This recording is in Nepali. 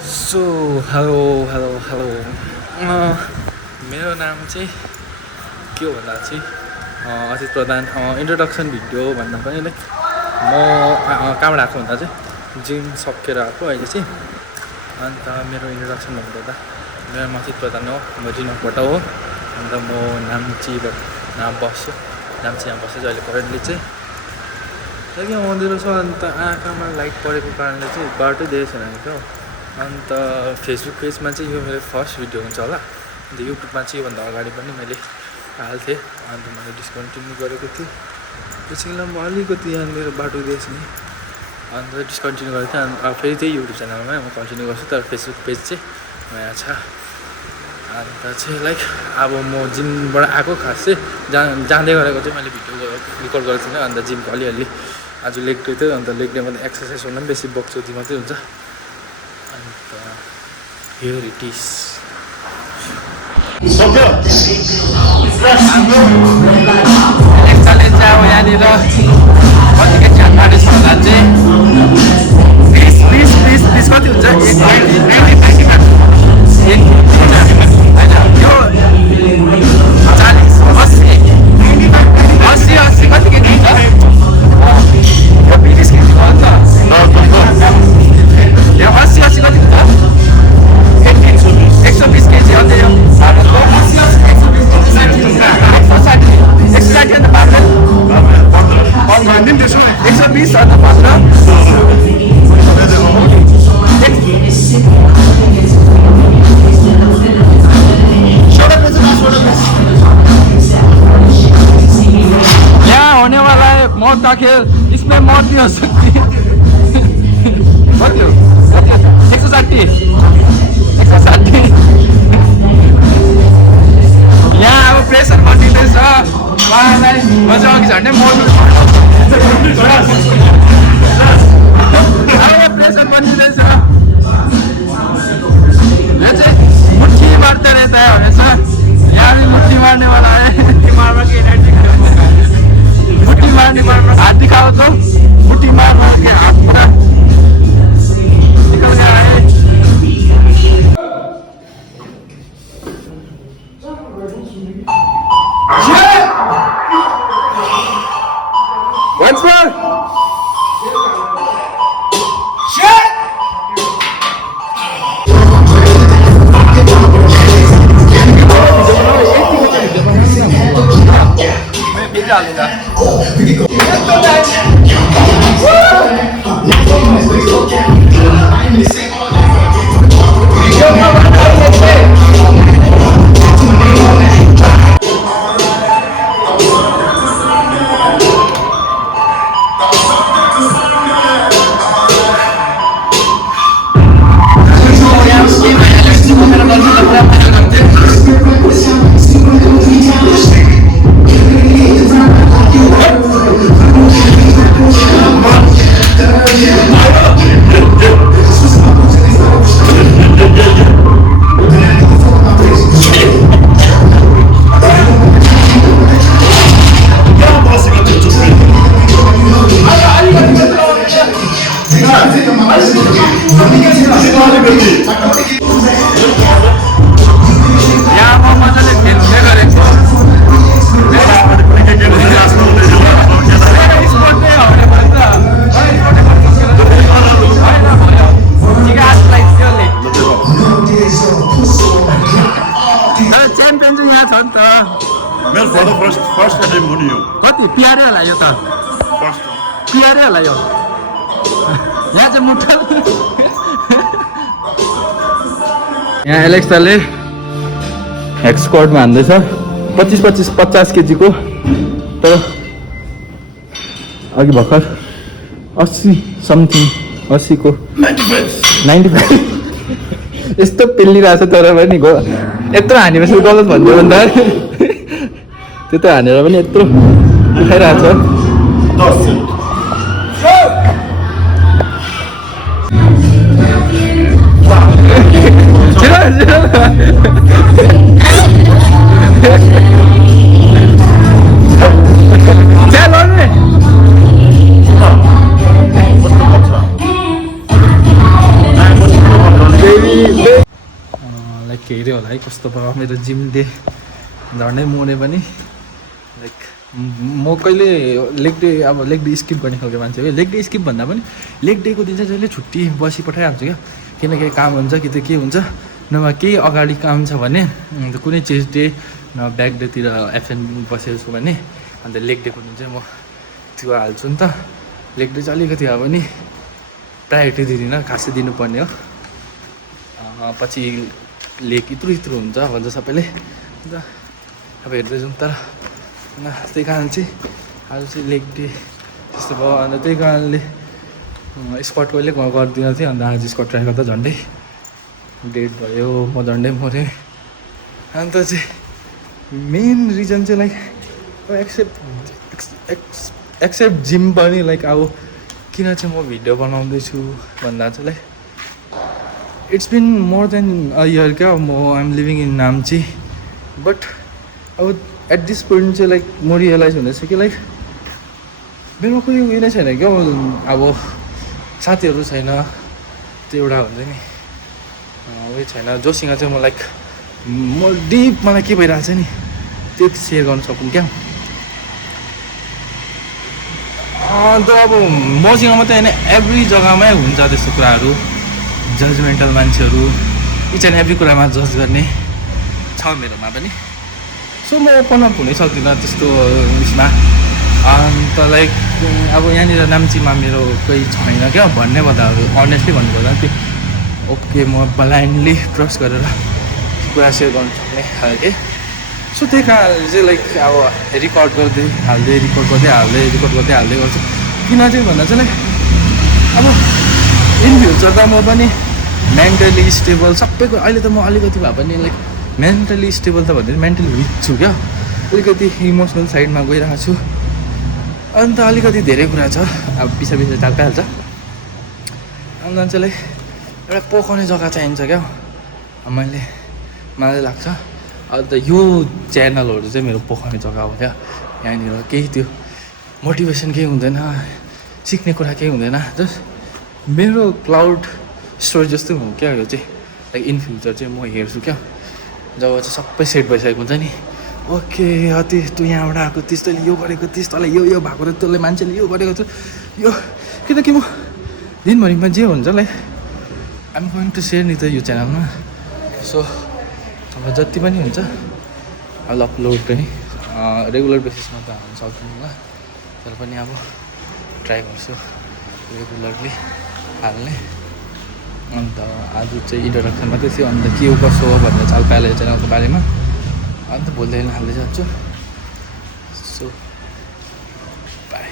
सो हेलो हेलो हेलो मेरो नाम चाहिँ के हो भन्दा चाहिँ अजित प्रधान। इन्ट्रोडक्सन भिडियो भन्दा पनि लाइक म कहाँबाट आएको भन्दा चाहिँ जिम सकेर आएको अहिले चाहिँ। अन्त मेरो इन्ट्रोडक्सन भन्दा मेरो नाम अजित प्रधान हो, म जिनकबाट हो। अन्त म नाम्चीमा बस्छु, नाम्चीमा बस्छु अहिले करेन्टली चाहिँ। त्यहाँदेखि आउँदैलो छ। अन्त आँखामा लाइट परेको कारणले चाहिँ बाटो धेरै छैन क्या। अन्त फेसबुक पेजमा चाहिँ यो मेरो फर्स्ट भिडियो हुन्छ होला। अन्त युट्युबमा चाहिँ योभन्दा अगाडि पनि मैले हाल्थेँ, अन्त मैले डिस्कन्टिन्यू गरेको थिएँ। त्यसैले म अलिकति यहाँनिर बाटो दिएछ नि, अन्त डिस्कन्टिन्यू गरेको थिएँ। अन्त फेरि त्यही युट्युब च्यानलमै म कन्टिन्यू गर्छु, तर फेसबुक पेज चाहिँ नयाँ छ। अन्त चाहिँ लाइक अब म जिमबाट आएको, खास चाहिँ जाँदै गरेको चाहिँ मैले भिडियो रेकर्ड गरेको थिइनँ। अन्त जिमको अलिअलि आज लेग डे थियो, अन्त लेग डेमा त एक्सर्साइज भन्दा पनि बेसी बक्सोजी मात्रै हुन्छ। अन्त हियर इट इज। एकताले चाहिँ अब यहाँनिर कतिको छानबाटो छ होला चाहिँ बिस कति हुन्छ? एक यो 40 80 कति केजी हुन्छ? यो 20 केजी हो नि त। यो 80 कति हुन्छ? 120 केजी हो नि त। यो भारतको 160 अन्त 120 अन्त 15 यहाँ होने वाला है मौत का खेल, इसमें मौत नहीं हो सकती। कति हो? 160 यहाँ अब प्रेसर बनिँदैछ। उहाँलाई मजा अघि झन्डै मोड्नु प्रेसर बनिँदैछ। यहाँ चाहिँ मुट्ठी मार्दै रहता है भनेछ। यहाँ भी मुट्ठी मार्ने वाला है। मुट्ठी मार्ने हात दिखाओ तो मुट्ठी मार्ने के हात पूरा दिखाउने आए। Once more. Shit. मेरो फर्स्ट एटेम्प हो। कति प्यारे होला यो त? प्यारे होला यो। यहाँ चाहिँ मुठा यहाँ एलेक्साले हेक स्क्वाडमा हान्दैछ 50 केजीको। तर अघि भर्खर 80 समथिङ 80 को 95 यस्तो पेलिरहेछ। तर पनि यत्रो हानेपछि गलत भन्यो भन्दा त्यस्तो हानेर पनि यत्रो दुखाइरहेछ। के हेऱ्यो होला है कस्तो भयो मेरो जिम डे झन्डै मोरे पनि लाइक म कहिले लेग डे अब लेग डे स्किप गर्ने खालको मान्छे हो लेग डे स्किप भन्दा पनि लेग डेको दिन चाहिँ जहिले छुट्टी बसी पठाइहाल्छु क्या किनकि काम हुन्छ कि त के हुन्छ नभए केही अगाडि काम छ भने अन्त कुनै चेस्ट डे न ब्याक डेतिर एब्सेन्ट बसेको छु भने अन्त लेग डेको दिन चाहिँ म त्यो हाल्छु नि त लेग डे चाहिँ अलिकति भए पनि प्रायोरिटी दिँदिनँ खासै दिनुपर्ने हो पछि लेग इत्रु हुन्छ भन्छ सबैले अन्त अब हेर्दै जाउँ तर त्यही कारण चाहिँ आज चाहिँ लेग डे त्यस्तो भयो अन्त त्यही कारणले स्क्वाट कहिले गर्दिनँ थिएँ अन्त आज स्क्वाट ट्राई गर्दा झन्डै डेट भयो म झन्डै मरेँ अन्त चाहिँ मेन रिजन चाहिँ लाइक एक्सेप्ट जिम पनि लाइक अब किन चाहिँ म भिडियो बनाउँदैछु भन्दा चाहिँ like it's been more than a year क्या म I'm living in Namchi but अब एट दिस पोइन्ट चाहिँ लाइक म रियलाइज हुँदैछ कि लाइक मेरो कोही उयो नै छैन क्या अब साथीहरू छैन त्यो एउटा हुन्छ नि उयो छैन जोसँग चाहिँ म लाइक म डिप मलाई के भइरहेको छ नि त्यो सेयर गर्न सकौँ क्या अन्त अब मसँग मात्रै होइन एभ्री जग्गामै हुन्छ त्यस्तो कुराहरू जजमेन्टल मान्छेहरू इच एन्ड एभ्री कुरामा जज गर्ने छ मेरोमा पनि सो म ओपन अप हुनै सक्दिनँ त्यस्तो उयसमा अन्त लाइक अब यहाँनिर नाम्चीमा मेरो कोही छैन क्या भन्ने भन्दा अनेस्टली भन्नुपर्दा त्यो ओके म ब्लाइन्डली ट्रस्ट गरेर कुरा सेयर गर्नु सक्ने खालके सो त्यही कारणले चाहिँ लाइक अब रिकर्ड गर्दै हाल्दै गर्छु किन चाहिँ भन्दा चाहिँ लाइक अब इन फ्युचर त म पनि मेन्टली स्टेबल सबैको अहिले त म अलिकति भए पनि लाइक मेन्टली स्टेबल त भन्दैन मेन्टली विक छु क्या अलिकति इमोसनल साइडमा गइरहेको छु अन्त अलिकति धेरै कुरा छ अब पछि टाल्पाइहाल्छ अन्त चाहिँ लाइक एउटा पोखाउने जग्गा चाहिन्छ क्या मलाई लाग्छ अन्त यो च्यानलहरू चाहिँ मेरो पोखाउने जग्गा हो क्या यहाँनिर केही त्यो मोटिभेसन केही हुँदैन सिक्ने कुरा केही हुँदैन जस्ट मेरो क्लाउड स्टोरी जस्तै हो क्या यो चाहिँ लाइक इन फ्युचर चाहिँ म हेर्छु क्या जब चाहिँ सबै सेट भइसकेको हुन्छ नि ओके अति तँ यहाँबाट आएको तिस तैँले यो गरेको तिस तँलाई यो भएको र तँलाई मान्छेले यो गरेको छ यो किनकि म दिनभरिमा जे हुन्छ like I'm going to share नि त यो च्यानलमा सो अब जति पनि हुन्छ अहिले अपलोड पनि रेगुलर बेसिसमा त हाल्नु सक्दिनँ तर पनि अब ट्राई गर्छु रेगुलरली हाल्ने अन्त आज चाहिँ इन्ट्रोडक्सन मात्रै थियो अन्त के हो कसो हो भनेर चाल पाएँ च्यानलको बारेमा अन्त भोलि हाल्दै जान्छु सो बाई